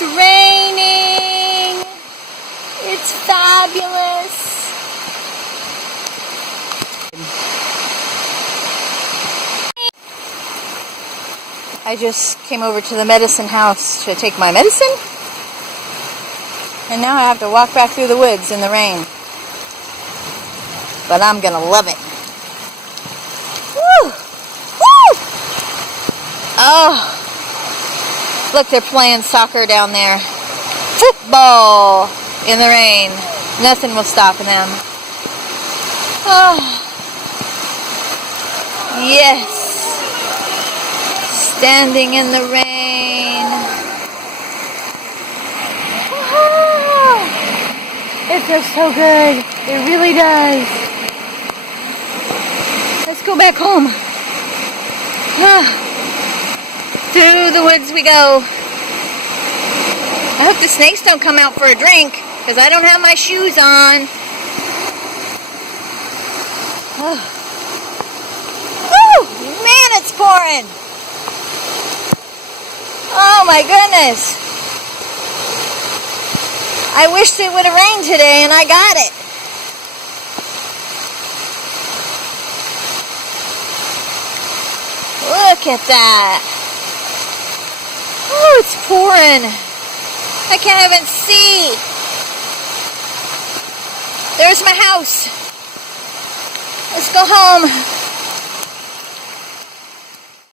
It's raining. It's fabulous. I just came over to the medicine house to take my medicine. And now I have to walk back through the woods in the rain. But I'm gonna love it. Woo! Woo! Oh! Look, they're playing soccer down there. Football in the rain. Nothing will stop them. Oh. Yes. Standing in the rain. Oh. It feels so good. It really does. Let's go back home. Through the woods we go. I hope the snakes don't come out for a drink, because I don't have my shoes on. Oh. Woo! Man, it's pouring. Oh my goodness. I wish it would have rained today and I got it. Look at that. Oh, it's pouring. I can't even see. There's my house. Let's go home.